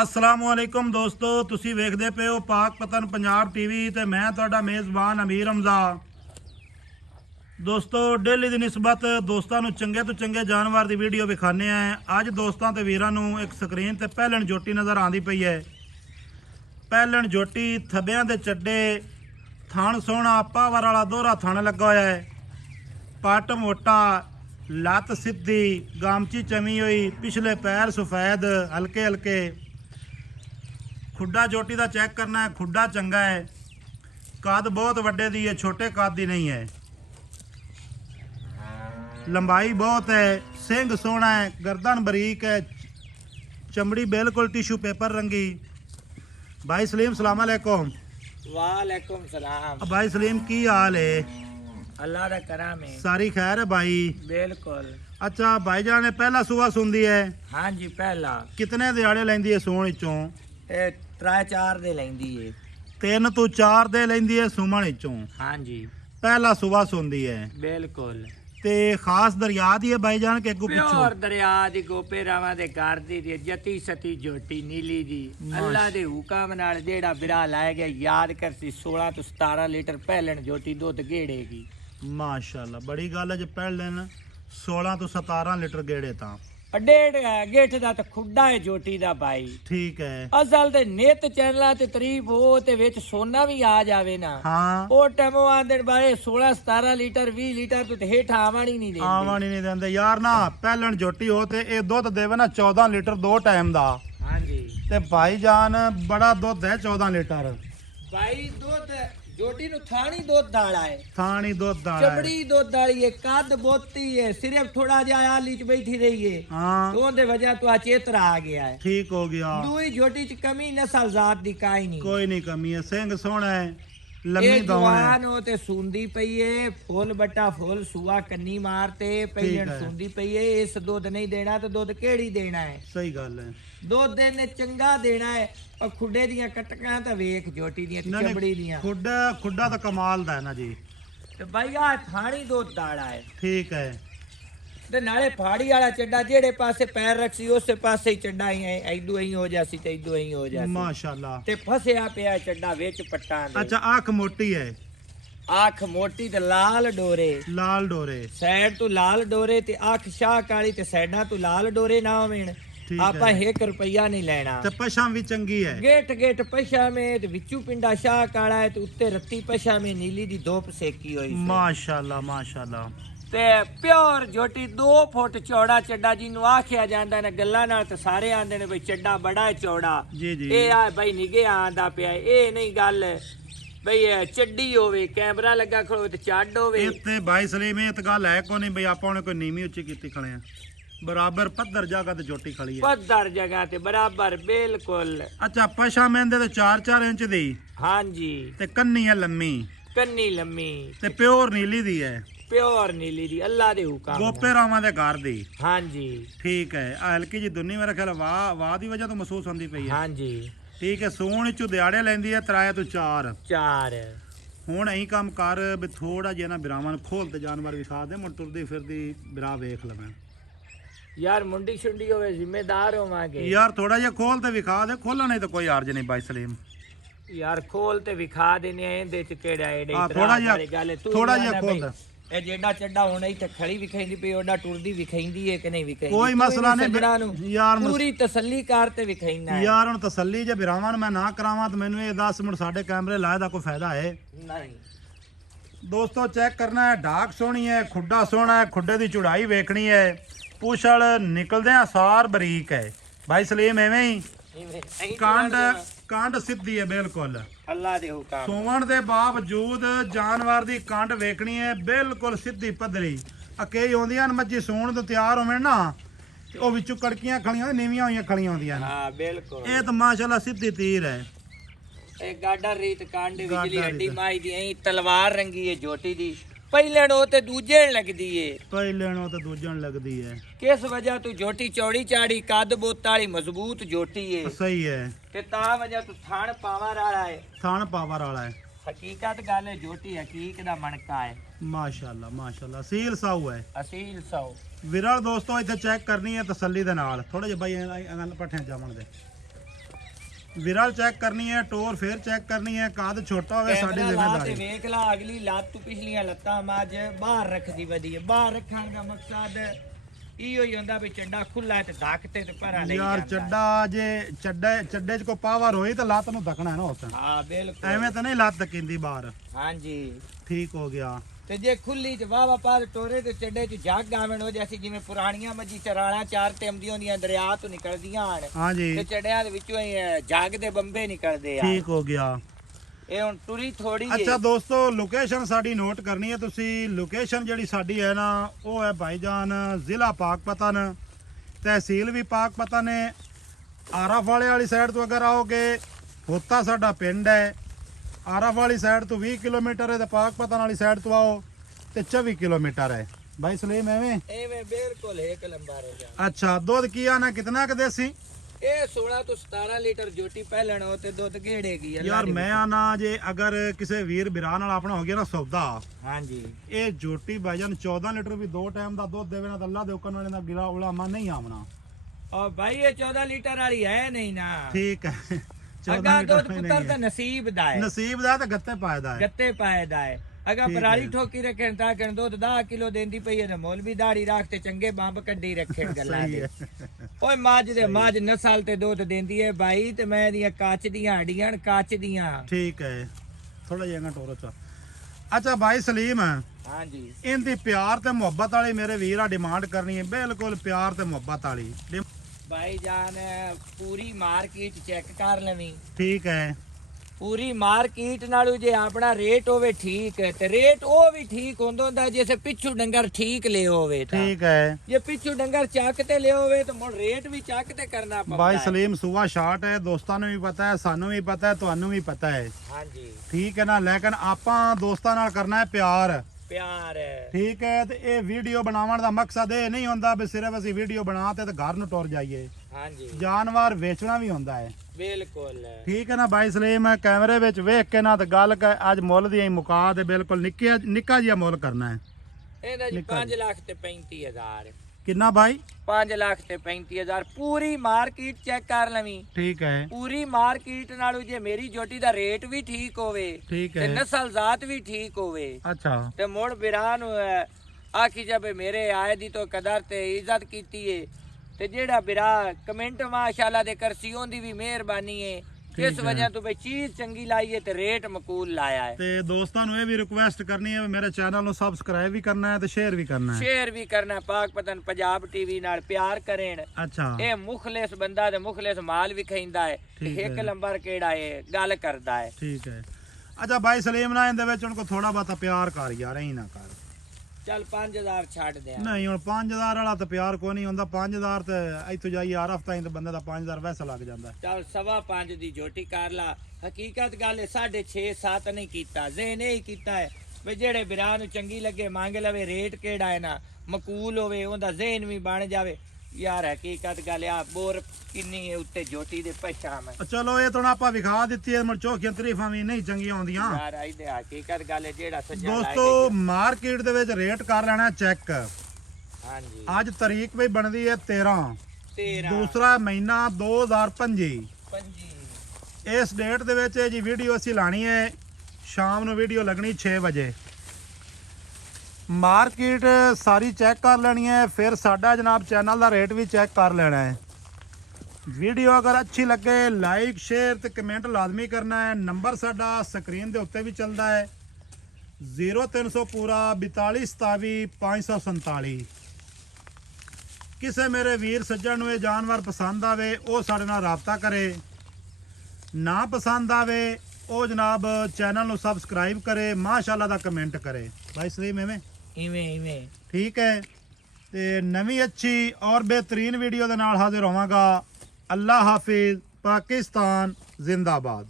अस्सलामुअलैकुम दोस्तों, तुसी वेखदे पे हो पाक पतन पंजाब टीवी ते मैं तुहाडा मेज़बान अमीर हमजा। दोस्तों डेली दी निस्बत दोस्तां नूं चंगे तो चंगे जानवर दी वीडियो विखाने हैं। अज दोस्तां ते वीरां नूं एक स्क्रीन ते पहलन जोटी नज़र आंदी पई है। पहलन जोटी थब्बियां दे चड्डे, थण सोहना पावर वाला दोहरा थण लगा होया है, पट मोटा, लत्त सीधी, गामची चमी हुई, पिछले पैर सफेद हल्के हल्के। खुड्डा जोटी का चेक करना है, खुड्डा चंगा है, कद बहुत वड्डे दी है, छोटे कद दी नहीं है, लंबाई बहुत है, सिंग सोहना है, गर्दन बरीक है, चमड़ी बिल्कुल टिशू पेपर रंगी। भाई सलीम सलाम अलैकुम। वालेकुम सलाम। भाई सलीम की हाल है? अल्लाह दा करम है। सारी खैर है भाई? बिल्कुल। अच्छा भाईजान ने पहला सुबह सुनदी है? हाँ जी पहला। कितने दिहाड़े लैंदी है सूण चों? ए 3-4 दे लैंदी है। 3 ਤੋਂ 4 ਦੇ ਲੈਂਦੀ ਹੈ ਸੁਮਣ ਚੋਂ। हाँ जी ਪਹਿਲਾ ਸੁਬਹ ਸੁਣਦੀ ਹੈ बिल्कुल। ਤੇ ਖਾਸ ਦਰਿਆ ਦੀ ਹੈ ਭਾਈਜਾਨ ਕਿ ਅੱਗੋਂ ਪਿੱਛੋਂ? प्योर दरिया दी गोपे रावां दे घर दी जती सती जोटी नीली दी अल्लाह दे हुकम नाल जेड़ा बिरा लाए गया याद कर सी 16 ਤੋਂ 17 लीटर पहलन जोटी दुध गेड़ेगी। ਮਾਸ਼ਾਅੱਲਾ ਬੜੀ ਗੱਲ ਹੈ ਜੇ ਪਹਿ ਲੈਣ 16 ਤੋਂ 17 ਲੀਟਰ ਗੇੜੇ ਤਾਂ डेढ़ गेठ दा ते खुड्डा है जोटी दा भाई। ਠੀਕ ਹੈ। असल ते नित चैनलां ते तारीफ हो ते विच सोना भी आ जावे ना। ਹਾਂ ਉਹ ਟਾਈਮ ਆਂਦੇ ਬਾਰੇ 16-17 ਲੀਟਰ 20 ਲੀਟਰ ਤੋਂ ਹੇਠ ਆਵਣ ਹੀ ਨਹੀਂ ਦਿੰਦੇ। ਆਵਣ ਹੀ ਨਹੀਂ ਦਿੰਦੇ ਯਾਰ ਨਾ। ਪਹਿਲਣ ਜੋਟੀ ਹੋ ਤੇ ਇਹ ਦੁੱਧ ਦੇਵੇ ਨਾ 14 ਲੀਟਰ 2 ਟਾਈਮ ਦਾ। ਹਾਂਜੀ ਤੇ ਭਾਈਜਾਨ ਬੜਾ ਦੁੱਧ ਹੈ 14 ਲੀਟਰ। ਭਾਈ ਦੁੱਧ जोटी नु थानी दुध दाला है, ਥਾਣੀ ਦੁੱਧ ਵਾਲਾ ਹੈ। चमड़ी दुध दाली है, कद बोती है, सिर्फ थोड़ा जा आली च बैठी रही है ਹਾਂ तो उनदे वजह तो चेतरा आ गया है। ਠੀਕ ਹੋ ਗਿਆ। दूई जोटी च कमी नस्ल जात दी काई नहीं। ਕੋਈ ਨਹੀਂ कमी है, ਸਿੰਘ ਸੋਹਣਾ है, ये लम्मी दौड़ है। जवान हो ते सूंदी पई है, फुल बट्टा फुल सुआ कन्नी मारते पहले है। सूंदी पई है। इस दुध नहीं देना तो दुध केड़ी देना है? सही गल है। दुध देने चंगा देना है। और खुडे दियां कटकां तां वेख जोटी दियां ना नहीं, चमड़ी दियां खुड्डा तो कमाल दा है ना जी। ते भाई आ थानी दुध दाड़ा है ठीक है। ते नाले फाड़ी वाला चड्डा जेड़े पासे पैर रखसी उस पासे ही चड्डा ही ऐदू ही हो जासी ते ऐदू ही हो जासी माशाल्लाह। ते फसिया पिया चड्डा विच पट्टां दे। अच्छा आंख मोटी है? आंख मोटी ते लाल डोरे, लाल डोरे। साइड तो लाल डोरे ते आंख शाह काली ते साइडां तो लाल डोरे ना होवेण। ठीक आपा है। 1 रुपया नहीं लेना। ते पछां भी चंगी है? गेट गेट पशा में ते विचू पिंडा शाह काला है ते उत्ते रत्ती पशा में नीली दी धोप सेकी होई से। माशाल्लाह माशाल्लाह। ते प्योर जोटी 2 फुट चौड़ा चड्डा जिन्नू आखिया जांदा ने गल्लां नाल ते सारे आंदे ने भाई चड्डा बड़ा है चौड़ा। जी जी। ए आ भाई निगे आंदा पिया ए नहीं गल भाई चड्डी होवे कैमरा लगा खड़ो ते चड्ड होवे। इत्ते भाई सलीम ये तो गल है को नहीं भाई आपा ने कोई नीवी उच्ची कीती खड़े हैं, बराबर पद्धर जगह ते जोटी खड़ी है। पद्धर जगह ते बराबर बिल्कुल। अच्छा पछां मेंदे ते 4-4 इंच दी हां जी। ते कन्नी है लम्मी कन्नी लम्मी ते प्योर नीली दी है? प्योर नीली दी अल्लाह दे हुकम। गोपे रावां दे घर दी? हां जी। ठीक है। आ हल्की जी दुन्नी मेरा ख्याल वाह दी वजह तो महसूस होंदी पई है। हां जी। ठीक है। सूण चो दिहाड़े लैंदी है 3 ਤੋਂ 4। 4 ਹੁਣ ਅਸੀਂ ਕੰਮ ਕਰ ਵੀ ਥੋੜਾ ਜਿਹਾ ਨਾ ਬਿਰਾਵਾਂ ਨੂੰ ਖੋਲ ਤੇ ਜਾਨਵਰ ਵਿਖਾ ਦੇ, ਮੈਂ ਟੁਰਦੀ ਫਿਰਦੀ ਬਿਰਾ ਵੇਖ ਲਵਾਂ यार मुंडी शुंडी होवे जिम्मेदार होवांगे यार। थोड़ा जिहा खोल ते विखा दे, खोलना नहीं तो कोई अर्ज नहीं भाई सलीम। यार खोल ते विखा देने एंदे च केड़ा एडे हाँ, थोड़ा जिहा खोल दे। ए जेड़ा चड्डा होना ही ते खड़ी विखाईंदी पई ओडा टुरदी विखाईंदी है कि नहीं विखाईंदी? कोई मसला नहीं यार। पूरी तसल्ली कर ते विखाईना है यार ਹੁਣ ਤਸੱਲੀ ਜੇ ਬਿਰਾਵਾਂ ਨੂੰ ਮੈਂ ਨਾ ਕਰਾਵਾਂ ਤਾਂ ਮੈਨੂੰ ਇਹ ਦੱਸ ਮੁੜ ਸਾਡੇ ਕੈਮਰੇ ਲਾਏ ਦਾ ਕੋਈ ਫਾਇਦਾ ਹੈ? नहीं। ਦੋਸਤੋ ਚੈੱਕ ਕਰਨਾ ਹੈ, ਢਾਕ ਸੋਹਣੀ ਹੈ, ਖੁੱਡਾ ਸੋਹਣਾ ਹੈ, ਖੁੱਡੇ ਦੀ ਚੌੜਾਈ ਵੇਖਣੀ ਹੈ, ਪੁਛਲ ਨਿਕਲਦਿਆਂ ਸਾਰ ਬਰੀਕ ਹੈ ਭਾਈ ਸਲੀਮ ਐਵੇਂ ਹੀ। ਕੰਡ ਸਿੱਧੀ ਹੈ ਬਿਲਕੁਲ अल्लाह दे हुकम। ਸੋਵਣ ਦੇ ਬਾਵਜੂਦ ਜਾਨਵਰ ਦੀ ਕੰਡ ਵੇਖਣੀ ਹੈ ਬਿਲਕੁਲ ਸਿੱਧੀ ਪੱਧਰੀ। ਅਕਈ ਆਉਂਦੀਆਂ ਨੇ ਮੱਝੀ ਸੂਣ ਤੋਂ ਤਿਆਰ ਹੋਵੇਂ ਨਾ ਤੇ ਉਹ ਵਿੱਚੋਂ ਕੜਕੀਆਂ ਖਲੀਆਂ ਨੀਵੀਆਂ ਹੋਈਆਂ ਖਲੀਆਂ ਆਉਂਦੀਆਂ ਨੇ। हां बिल्कुल। ਇਹ ਤਾਂ ਮਾਸ਼ਾਅੱਲਾ ਸਿੱਧੀ ਤੀਰ ਹੈ। ए गाडा रीत कांड गाडा बिजली हड्डी रीत। माई दी ऐ तलवार रंगी है जोटी दी। पहले नो ते दूजे लगदी है। ਪਹਿਲੇ ਨੂੰ ਤਾਂ ਦੂਜਣ ਲੱਗਦੀ ਹੈ। किस वजह तू जोटी चौड़ी चाड़ी कद बोत वाली मजबूत जोटी है ਸਹੀ ਹੈ। ते ता वजह तू थान पावर वाला है। ਥਣ ਪਾਵਰ ਵਾਲਾ ਹੈ। हकीकत गल है जोटी हकीक दा मणका है। ਮਾਸ਼ਾਅੱਲਾ ਮਾਸ਼ਾਅੱਲਾ ਸੀਲ ਸਾਊ ਹੈ। असील सौ। ਵਿਰਲ ਦੋਸਤੋ ਇੱਥੇ ਚੈੱਕ ਕਰਨੀ ਹੈ ਤਸੱਲੀ ਦੇ ਨਾਲ। ਥੋੜੇ ਜਿਹਾ ਬਾਈ ਅੰਗਲ ਪੱਠਿਆਂ ਜਾਵਣ ਦੇ ਵਿਰਲ ਚੈੱਕ ਕਰਨੀ ਹੈ, ਟੋਰ ਫੇਰ ਚੈੱਕ ਕਰਨੀ ਹੈ, ਕੱਦ ਛੋਟਾ ਹੋਵੇ ਸਾਡੀ ਕੈਮਰਾ ਲਾ ਤੇ ਜ਼ਿੰਮੇਵਾਰੀ। ਵੇਖ ਲਾ ਅਗਲੀ ਲੱਤ ਪਿਛਲੀਆਂ ਲੱਤਾਂ ਮੱਝ ਬਾਹਰ ਰੱਖਦੀ ਵਧੀਆ। ਬਾਹਰ ਰੱਖਣ ਦਾ ਮਕਸਦ ਇਹੋ ਹੀ ਹੁੰਦਾ ਵੀ ਚੱਡਾ ਖੁੱਲਾ ਹੈ ਤੇ ਧੱਕ ਤੇ ਭਰਾ ਲਈ ਯਾਰ ਜਾਂਦਾ। ਚੱਡਾ ਜੇ ਚੱਡੇ 'ਚ ਕੋ ਪਾਵਰ ਹੋਈ ਤਾਂ ਲੱਤ ਨੂੰ ਧੱਕਣਾ ਹੈ ਨਾ ਉਸ ਹਾਂ ਬਿਲਕੁਲ ਐਵੇਂ ਤਾਂ ਨਹੀਂ ਲੱਤ ਧੱਕਿੰਦੀ ਬਾਹਰ। ਹਾਂਜੀ ਠੀਕ ਹੋ ਗਿਆ। ਤੇ ਜੇ ਖੁੱਲੀ ਚ ਵਾਵਾ ਪਾ ਟੋਰੇ ਤੇ ਚੱਡੇ ਚ ਜੱਗ ਆਵਣ ਹੋ ਜੈਸੀ ਜਿਵੇਂ ਪੁਰਾਣੀਆਂ ਮੱਝੀ ਚਰਾਲਾਂ ਚਾਰ ਤੇ ਆਉਂਦੀਆਂ ਹੁੰਦੀਆਂ ਦਰਿਆ ਤੋਂ ਨਿਕਲਦੀਆਂ ਹਨ ਤੇ ਹਾਂਜੀ ਚੱਡਿਆਂ ਦੇ ਵਿੱਚੋਂ ਹੀ ਜੱਗ ਦੇ ਬੰਬੇ ਨਿਕਲਦੇ ਆ। ਠੀਕ ਹੋ ਗਿਆ। ਇਹ ਹੁਣ ਟੁਰੀ ਥੋੜੀ ਅੱਛਾ ਦੋਸਤੋ, ਲੋਕੇਸ਼ਨ ਸਾਡੀ ਨੋਟ ਕਰਨੀ ਹੈ ਤੁਸੀਂ। ਲੋਕੇਸ਼ਨ ਜਿਹੜੀ ਸਾਡੀ ਹੈ ਨਾ ਉਹ ਹੈ ਭਾਈਜਾਨ, ਜ਼ਿਲ੍ਹਾ ਪਾਕਪਤਨ, ਤਹਿਸੀਲ ਵੀ ਪਾਕਪਤਨ ਹੈ। ਆਰਫ ਵਾਲੀ ਸਾਈਡ ਤੋਂ ਅਗਰ ਆਓਗੇ ਹੋਤਾ ਸਾਡਾ ਪਿੰਡ ਹੈ। ਆਰਫ ਵਾਲੀ ਸਾਈਡ ਤੋਂ 20 ਕਿਲੋਮੀਟਰ ਹੈ ਤੇ ਪਾਕਪਤਨ ਵਾਲੀ ਸਾਈਡ ਤੋਂ ਆਓ ਤੇ 24 ਕਿਲੋਮੀਟਰ ਹੈ। ਭਾਈ ਸਲੀਮ ਐਵੇਂ ਬਿਲਕੁਲ ਇੱਕ ਲੰਬਾ ਰਹਿ ਜਾ। ਅੱਛਾ, ਦੁੱਧ ਕੀ ਆਣਾ ਕਿਤਨਾ ਕ ਦੇਸੀ? ਇਹ 16 ਤੋਂ 17 ਲੀਟਰ ਜੋਟੀ ਪਹਿਲਣ ਹੋ ਤੇ ਦੁੱਧ ਘੇੜੇਗੀ ਯਾਰ ਮੈਂ ਆਣਾ ਜੇ ਅਗਰ ਕਿਸੇ ਵੀਰ ਬਿਰਾ ਨਾਲ ਆਪਣਾ ਹੋ ਗਿਆ ਨਾ ਸੌਦਾ, ਹਾਂਜੀ ਇਹ ਜੋਟੀ ਭਾਈਜਾਨ 14 ਲੀਟਰ ਵੀ ਦੋ ਟਾਈਮ ਦਾ ਦੁੱਧ ਦੇਵੇ ਨਾ ਤਾਂ ਅੱਲਾ ਦੇ ਹੁਕਮ ਵਾਲੇ ਦਾ ਗਿਲਾ ਉਲਾਮਾ ਨਹੀਂ ਆਵਣਾ। ਔਰ ਭਾਈ ਇਹ 14 ਲੀਟਰ ਵਾਲੀ ਹੈ ਨਹੀਂ ਨਾ। ਠੀਕ ਹੈ, 14 ਅਗਾ ਲੀਟਰ ਦੁੱਧ ਨਹੀਂ ਪੁੱਤਰ ਹੈ। ਤਾਂ ਨਸੀਬ ਦਾ ਹੈ, ਨਸੀਬ ਦਾ ਤਾਂ ਗੱਤੇ ਪਾਇਦਾ ਹੈ। ਗੱਤੇ ਪਾਇਦਾ ਹੈ। ਅਗਾ ਠੀਕ ਪਰਾਲੀ ਹੈ। ਠੋਕੀ ਰੱਖਣ ਤਾਂ ਕਣ ਦੁੱਧ 10 ਕਿਲੋ ਦੇਂਦੀ ਪਈ ਹੈ ਤੇ ਮੁੱਲ ਵੀ ਦਾੜੀ ਰੱਖ ਤੇ ਚੰਗੇ ਬੰਬ ਕੱਢੀ ਰੱਖਣ ਗੱਲਾਂ ਸਹੀ ਦੇ। ਹੈ। ਓਏ ਮੱਝ ਦੇ ਮੱਝ ਨਸਲ ਤੇ ਦੁੱਧ ਦਿੰਦੀ ਹੈ ਭਾਈ ਤੇ ਮੈਂ ਇਹਦੀਆਂ ਕੱਚ ਦੀਆਂ ਹੱਡੀਆਂ ਕੱਚ ਦੀਆਂ। ਠੀਕ ਹੈ, ਥੋੜਾ ਜਿਹਾ ਟੋਰੋ ਚਾ। ਅੱਛਾ ਭਾਈ ਸਲੀਮ, ਹਾਂਜੀ ਇਹਦੀ ਪਿਆਰ ਤੇ ਮੁਹੱਬਤ ਵਾਲੀ ਮੇਰੇ ਵੀਰ ਆ ਡਿਮਾਂਡ ਕਰਨੀ ਹੈ, ਬਿਲਕੁਲ ਪਿਆਰ ਤੇ ਮੁਹੱਬਤ ਵਾਲੀ। ਭਾਈ ਜਾਨ ਪੂਰੀ ਮਾਰਕੀਟ ਚੈੱਕ ਕਰ ਲਵੀਂ। ਠੀਕ ਹੈ। ਪੂਰੀ ਮਾਰਕੀਟ ਨਾਲੋਂ ਜੇ ਆਪਣਾ ਰੇਟ ਹੋਵੇ ਠੀਕ ਤੇ ਰੇਟ ਉਹ ਵੀ ਠੀਕ ਹੁੰਦਾ ਜਿਵੇਂ ਪਿੱਛੂ ਡੰਗਰ ਠੀਕ ਲਿਓ ਹੋਵੇ ਤਾਂ। ਠੀਕ ਹੈ ਜੇ ਪਿੱਛੂ ਡੰਗਰ ਚੱਕ ਤੇ ਲਿਓ ਹੋਵੇ ਤਾਂ ਮੁੜ ਰੇਟ ਵੀ ਚੱਕ ਤੇ ਕਰਨਾ ਪਊਗਾ। ਭਾਈ ਸਲੀਮ ਸੂਆ ਸ਼ਾਰਟ ਹੈ, ਦੋਸਤਾਂ ਨੂੰ ਵੀ ਪਤਾ ਹੈ, ਸਾਨੂੰ ਵੀ ਪਤਾ ਹੈ, ਤੁਹਾਨੂੰ ਵੀ ਪਤਾ ਹੈ। ਹਾਂਜੀ ਠੀਕ ਹੈ ਨਾ, ਲੇਕਿਨ ਆਪਾਂ ਦੋਸਤਾਂ ਨਾਲ ਕਰਨਾ ਹੈ ਪਿਆਰ। ਪਿਆਰ ਹੈ। ਠੀਕ ਹੈ, ਤੇ ਇਹ ਵੀਡੀਓ ਬਣਾਉਣ ਦਾ ਮਕਸਦ ਇਹ ਨਹੀਂ ਹੁੰਦਾ ਵੀ ਸਿਰਫ ਅਸੀਂ ਵੀਡੀਓ ਬਣਾ ਤੇ ਘਰ ਨੂੰ ਟੁਰ ਜਾਈਏ। ਹਾਂਜੀ ਜਾਨਵਰ ਵੇਚਣਾ ਵੀ ਹੁੰਦਾ ਹੈ। ਬਿਲਕੁਲ ਠੀਕ ਹੈ ਨਾ ਭਾਈ ਸਲੀਮ, ਕੈਮਰੇ ਵਿੱਚ ਵੇਖ ਕੇ ਨਾ ਤੇ ਗੱਲ ਅੱਜ ਮੁੱਲ ਦੀ ਮੁਕਾ ਦੇ ਬਿਲਕੁਲ ਨਿੱਕਾ ਜਿਹਾ ਮੁੱਲ ਕਰਨਾ ਹੈ। ਇਹਦਾ ਜੀ 5 ਲੱਖ ਤੇ 35,000। ਕਿੰਨਾ ਭਾਈ? 5 ਲੱਖ ਤੇ 35,000। ਪੂਰੀ ਮਾਰਕੀਟ ਚੈੱਕ ਕਰ ਲਵੀਂ। ਠੀਕ ਹੈ। ਪੂਰੀ ਮਾਰਕੀਟ ਨਾਲੋਂ ਜੇ ਮੇਰੀ ਜੋਟੀ ਦਾ ਰੇਟ ਵੀ ਠੀਕ ਹੋਵੇ ਠੀਕ ਤੇ ਹੈ। ਨਸਲ ਜ਼ਾਤ ਵੀ ਠੀਕ ਹੋਵੇ ਅੱਛਾ ਤੇ ਮੁੜ ਬਿਰਾ ਨੂੰ ਆਖੀ ਜਾਵੇ ਮੇਰੇ ਆਏ ਦੀ ਤੋਂ ਕਦਰ ਤੇ ਇੱਜ਼ਤ ਕੀਤੀ ਏ ਤੇ ਜਿਹੜਾ ਬਿਰਾ ਕਮੈਂਟ ਮਾਸ਼ਾਅੱਲਾ ਦੇ ਕਰਸੀ ਉਹਦੀ ਵੀ ਮਿਹਰਬਾਨੀ ਏ। ਇਸ ਹੈ। ਵਜ੍ਹਾ ਤੋਂ ਬਈ ਚੀਜ਼ ਚੰਗੀ ਲਾਈ ਏ ਤੇ ਰੇਟ ਮਕੂਲ ਲਾਇਆ ਹੈ। ਤੇ ਦੋਸਤਾਂ ਨੂੰ ਇਹ ਵੀ ਰਿਕੁਐਸਟ ਕਰਨੀ ਹੈ ਵੀ ਮੇਰੇ ਚੈਨਲ ਨੂੰ ਸਬਸਕ੍ਰਾਈਬ ਵੀ ਕਰਨਾ ਹੈ ਤੇ ਸ਼ੇਅਰ ਵੀ ਕਰਨਾ ਹੈ। ਸ਼ੇਅਰ ਵੀ ਕਰਨਾ। ਪਾਕਪਤਨ ਪੰਜਾਬ ਟੀਵੀ ਨਾਲ ਪਿਆਰ ਕਰਨ। ਅੱਛਾ ਇਹ ਮੁਖਲਿਸ ਬੰਦਾ ਤੇ ਮੁਖਲਿਸ ਮਾਲ ਵੀ ਖਾਂਦਾ ਹੈ ਤੇ ਠੀਕ ਇੱਕ ਹੈ। ਨੰਬਰ ਕਿਹੜਾ ਏ ਗੱਲ ਕਰਦਾ ਹੈ। ਠੀਕ ਹੈ। ਅੱਛਾ ਭਾਈ ਸਲੀਮ ਨਾ ਇਹਦੇ ਵਿੱਚ ਹੁਣ ਕੋ ਥੋੜਾ ਬਹੁਤਾ ਪਿਆਰ ਕਰ ਯਾਰ, ਐਂ ਨਾ ਕਰ। ਚੱਲ 5,000 ਛੱਡ ਦੇ। ਨਹੀਂ ਹੁਣ 5000 ਵਾਲਾ ਤਾਂ ਪਿਆਰ ਕੋਈ ਨਹੀਂ ਹੁੰਦਾ। 5000 ਤੇ ਇੱਥੋਂ ਜਾਈ ਯਾਰ ਹਫਤਾ ਹੀ ਤਾਂ ਬੰਦੇ ਦਾ 5000 ਵੈਸਾ ਲੱਗ ਜਾਂਦਾ। ਚੱਲ 5.5 ਦੀ ਜੋਟੀ ਕਰ ਲਾ। ਹਕੀਕਤ ਗੱਲ ਹੈ 6.5 7 ਨਹੀਂ ਕੀਤਾ, ਜ਼ੇਨ ਇਹ ਕੀਤਾ ਹੈ ਵੀ ਜਿਹੜੇ ਬਿਰਾਂ ਨੂੰ ਚੰਗੀ ਲੱਗੇ ਮੰਗ ਲਵੇ, ਰੇਟ ਕਿਹੜਾ ਹੈ ਨਾ ਮਕੂਲ ਹੋਵੇ, ਉਹਦਾ ਜ਼ੇਨ ਵੀ ਬਣ ਜਾਵੇ। ਯਾਰ ਹਕੀਕਤ ਗੱਲ ਆ ਬੋਰ ਕਿੰਨੀ ਹੈ ਉੱਤੇ ਜੋਟੀ ਦੇ ਪਛਾਣ ਹੈ। ਚਲੋ ਇਹ ਤਾਂ ਆਪਾਂ ਵਿਖਾ ਦਿੱਤੀ ਹੈ, ਮੁੜ ਚੋਖੀਆਂ ਤਰੀਫਾਂ ਵੀ ਨਹੀਂ ਚੰਗੀਆਂ ਆਉਂਦੀਆਂ। ਯਾਰ ਇਹਦੇ ਹਕੀਕਤ ਗੱਲ ਹੈ ਜਿਹੜਾ ਸੱਜਾ ਦੋਸਤੋ ਮਾਰਕੀਟ ਦੇ ਵਿੱਚ ਰੇਟ ਕਰ ਲੈਣਾ ਚੈੱਕ। ਹਾਂਜੀ ਅੱਜ ਤਰੀਕ ਵੀ ਬਣਦੀ ਹੈ 13 13 ਦੂਸਰਾ ਮਹੀਨਾ 2025। 25 ਇਸ ਡੇਟ ਦੇ ਵਿੱਚ ਜੀ ਵੀਡੀਓ ਅਸੀਂ ਲਾਣੀ ਹੈ, ਸ਼ਾਮ ਨੂੰ ਵੀਡੀਓ ਲੱਗਣੀ 6 ਵਜੇ। ਮਾਰਕੀਟ ਸਾਰੀ ਚੈੱਕ ਕਰ ਲੈਣੀ ਹੈ, ਫਿਰ ਸਾਡਾ ਜਨਾਬ ਚੈਨਲ ਦਾ ਰੇਟ ਵੀ ਚੈੱਕ ਕਰ ਲੈਣਾ ਹੈ। ਵੀਡੀਓ ਅਗਰ ਅੱਛੀ ਲੱਗੇ ਲਾਈਕ ਸ਼ੇਅਰ ਤੇ ਕਮੈਂਟ ਲਾਜ਼ਮੀ ਕਰਨਾ ਹੈ। ਨੰਬਰ ਸਾਡਾ ਸਕਰੀਨ ਦੇ ਉੱਤੇ ਵੀ ਚੱਲਦਾ ਹੈ 0300 ਪੂਰਾ 42 27 547। ਕਿਸੇ ਮੇਰੇ ਵੀਰ ਸੱਜਣ ਨੂੰ ਇਹ ਜਾਨਵਰ ਪਸੰਦ ਆਵੇ ਉਹ ਸਾਡੇ ਨਾਲ ਰਾਬਤਾ ਕਰੇ, ਨਾ ਪਸੰਦ ਆਵੇ ਉਹ ਜਨਾਬ ਚੈਨਲ ਨੂੰ ਸਬਸਕ੍ਰਾਈਬ ਕਰੇ, ਮਾਸ਼ਾਅੱਲਾ ਦਾ ਕਮੈਂਟ ਕਰੇ। ਭਾਈ ਸਲੀਮ ਐਵੇਂ ਇਵੇਂ ਠੀਕ ਹੈ। ਤੇ ਨਵੀਂ ਅੱਛੀ ਔਰ ਬਿਹਤਰੀਨ ਵੀਡੀਓ ਦੇ ਨਾਲ ਹਾਜ਼ਰ ਹੋਵਾਂਗਾ। ਅੱਲਾ ਹਾਫਿਜ਼, ਪਾਕਿਸਤਾਨ ਜ਼ਿੰਦਾਬਾਦ।